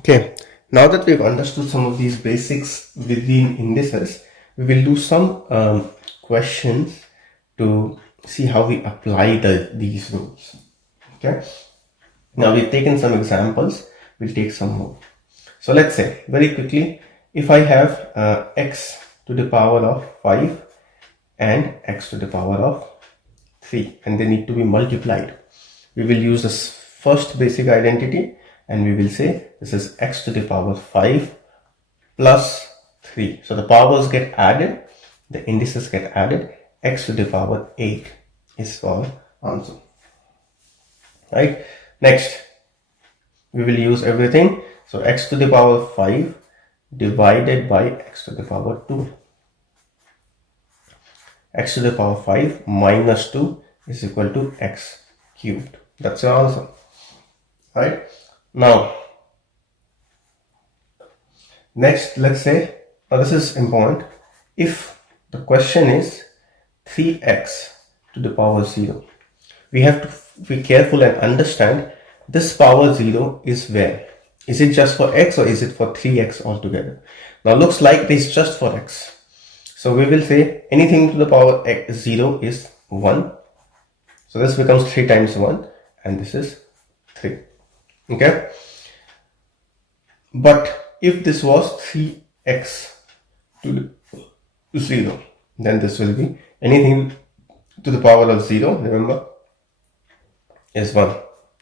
Okay, now that we've understood some of these basics within indices, we will do some questions to see how we apply these rules. Okay, now we've taken some examples, we'll take some more. So let's say very quickly, if I have x to the power of 5 and x to the power of 3 and they need to be multiplied, we will use this first basic identity and we will say this is x to the power 5 plus 3. So the powers get added, the indices get added, x to the power 8 is our answer. Right? Next, we will use everything. So x to the power 5 divided by x to the power 2. X to the power 5 minus 2 is equal to x cubed. That's your answer. Right? Now, next, let's say, now this is important. If the question is 3x to the power 0, we have to be careful and understand this power 0 is where? Is it just for x or is it for 3x altogether? Now looks like this just for x. So we will say anything to the power x 0 is 1. So this becomes 3 times 1 and this is 3. Okay. But if this was 3x to the 0, then this will be anything to the power of 0, remember, is 1.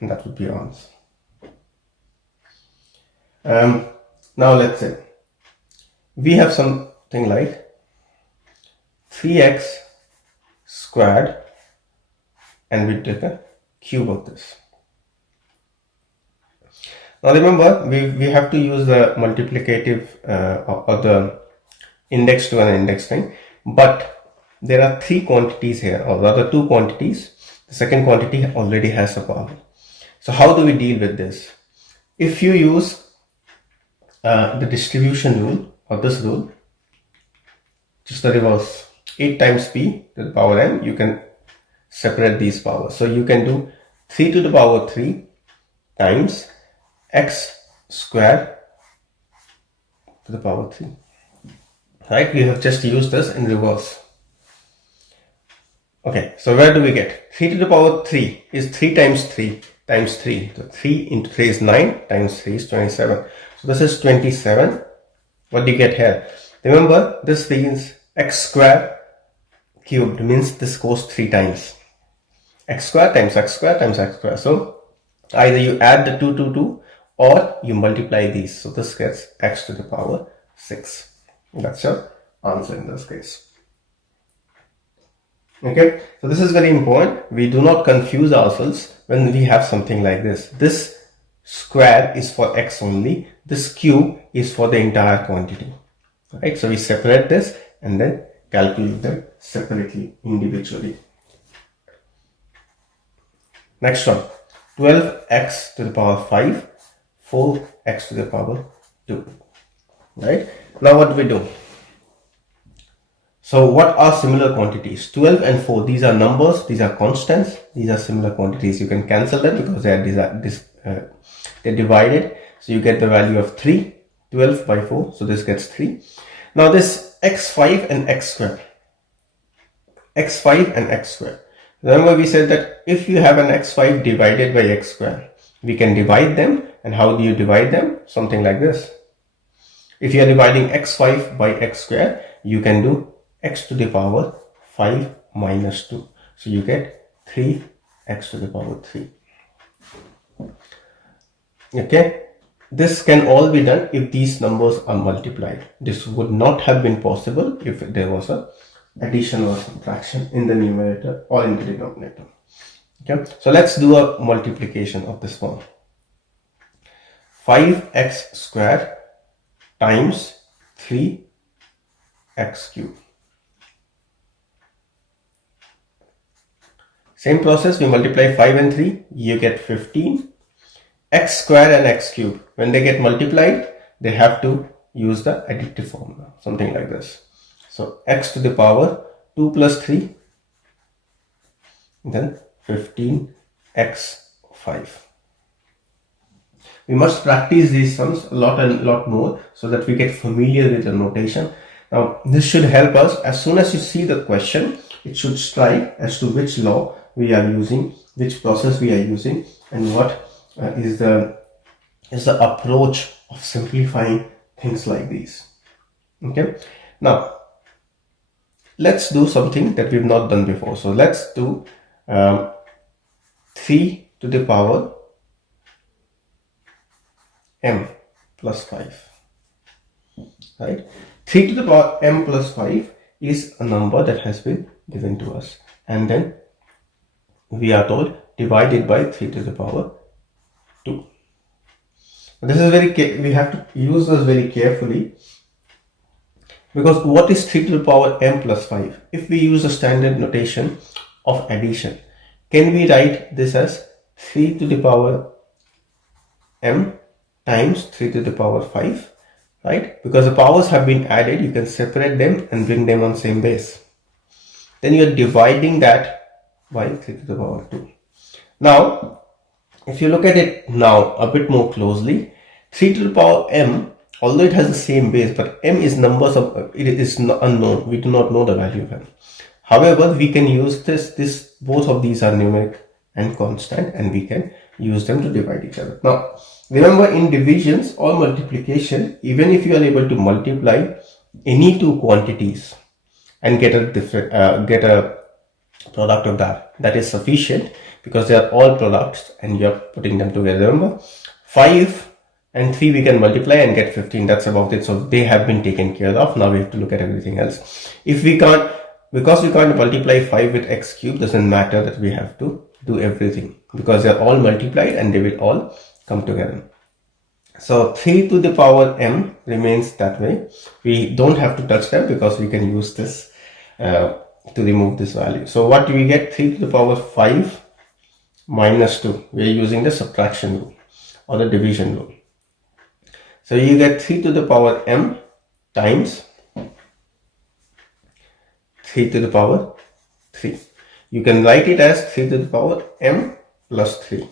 And that would be your answer. Now let's say we have something like 3x squared and we take a cube of this. Now remember, we have to use the multiplicative or the index to an index thing, but there are 3 quantities here, or rather 2 quantities. The second quantity already has a power. So how do we deal with this? If you use the distribution rule or this rule, just the reverse, 8 times p to the power n, you can separate these powers. So you can do 3 to the power 3 times x squared to the power 3. Right? We have just used this in reverse. Okay, so where do we get? 3 to the power 3 is 3 times 3 times 3. So 3 into 3 is 9 times 3 is 27. So this is 27. What do you get here? Remember, this means x squared cubed means this goes 3 times. X squared times x squared times x squared. So either you add the 2 to 2 or you multiply these. So this gets x to the power 6. That's your answer in this case. Okay, so this is very important. We do not confuse ourselves when we have something like this. This square is for x only. This cube is for the entire quantity. Right, so we separate this and then calculate them separately, individually. Next one, 12x to the power 5, 4x to the power 2. Right, now what do we do? So what are similar quantities? 12 and 4, these are numbers, these are constants, these are similar quantities. You can cancel them because they are they're divided. So you get the value of 3, 12 by 4, so this gets 3. Now this x5 and x squared, x5 and x squared. Remember we said that if you have an x5 divided by x squared, we can divide them. And how do you divide them? Something like this. If you are dividing x5 by x squared, you can do x to the power 5 minus 2. So you get 3x to the power 3. Okay. This can all be done if these numbers are multiplied. This would not have been possible if there was a addition or subtraction in the numerator or in the denominator. Okay. So let's do a multiplication of this one. 5x squared times 3x cubed. Same process, we multiply 5 and 3, you get 15. X squared and x cubed, when they get multiplied, they have to use the additive formula, something like this. So x to the power 2 plus 3, then 15x 5. We must practice these sums a lot and lot more so that we get familiar with the notation. Now, this should help us. As soon as you see the question, it should strike as to which law we are using, which process we are using, and what is the approach of simplifying things like these. Okay. Now, let's do something that we've not done before. So let's do 3 to the power m plus 5. Right? 3 to the power m plus 5 is a number that has been given to us, and then we are told divided by 3 to the power 2. This is we have to use this very carefully, because what is 3 to the power m plus 5? If we use a standard notation of addition, can we write this as 3 to the power m times 3 to the power 5? Right? Because the powers have been added, you can separate them and bring them on same base. Then you are dividing that by 3 to the power 2. Now, if you look at it now a bit more closely, 3 to the power m, although it has the same base, but m is numbers of, it is unknown. We do not know the value of m. However, we can use this both of these are numeric and constant, and we can use them to divide each other. Now, remember, in divisions or multiplication, even if you are able to multiply any two quantities and get a product of that is sufficient, because they are all products and you are putting them together. Remember, 5 and 3 we can multiply and get 15. That's about it. So they have been taken care of. Now we have to look at everything else. If we can't, because we can't multiply 5 with x cubed, doesn't matter that we have to do everything, because they are all multiplied and they will all come together. So 3 to the power m remains that way. We don't have to touch them because we can use this to remove this value. So what do we get? 3 to the power 5 minus 2. We are using the subtraction rule or the division rule. So you get 3 to the power m times 3 to the power 3. You can write it as 3 to the power m plus 3.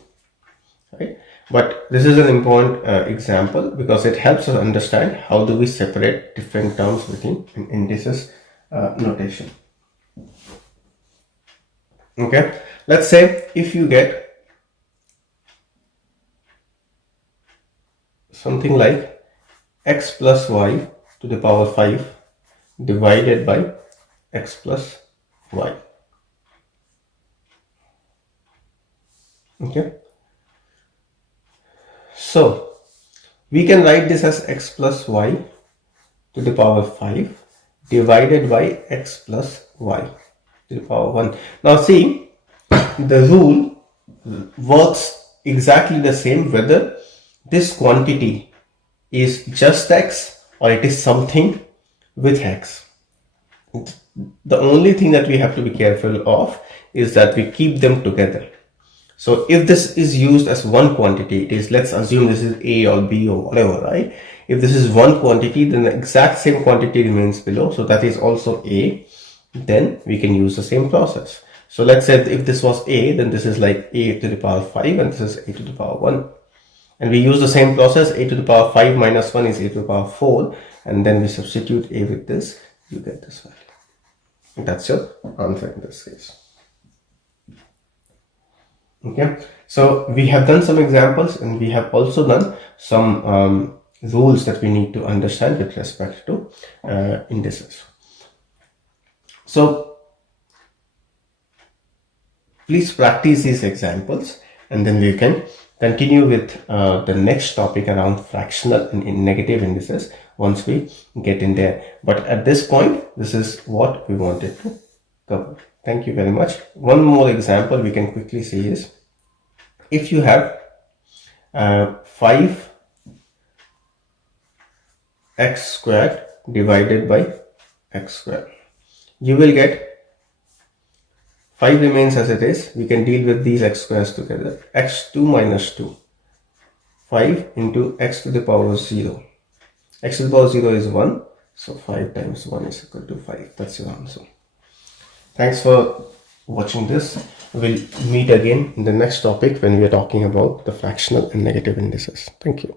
Right? But this is an important example, because it helps us understand how do we separate different terms within an indices notation. Okay, let's say if you get something like x plus y to the power 5 divided by x plus y. Okay, so we can write this as x plus y to the power 5 divided by x plus y to the power 1. Now see, the rule works exactly the same whether this quantity is just x or it is something with x. The only thing that we have to be careful of is that we keep them together. So if this is used as one quantity, it is, let's assume this is A or B or whatever, right? If this is one quantity, then the exact same quantity remains below. So that is also A. Then we can use the same process. So let's say if this was A, then this is like A to the power 5 and this is A to the power 1. And we use the same process. A to the power 5 minus 1 is A to the power 4. And then we substitute A with this, you get this value. That's your answer in this case. Okay, so we have done some examples and we have also done some rules that we need to understand with respect to indices. So please practice these examples, and then we can continue with the next topic around fractional and negative indices once we get in there. But at this point, this is what we wanted to cover. Thank you very much. One more example we can quickly see is, if you have 5x squared divided by x squared, you will get 5 remains as it is. We can deal with these x squares together. x2 minus 2. 5 into x to the power 0. X to the power 0 is 1. So 5 times 1 is equal to 5. That's your answer. Thanks for watching this. We'll meet again in the next topic when we are talking about the fractional and negative indices. Thank you.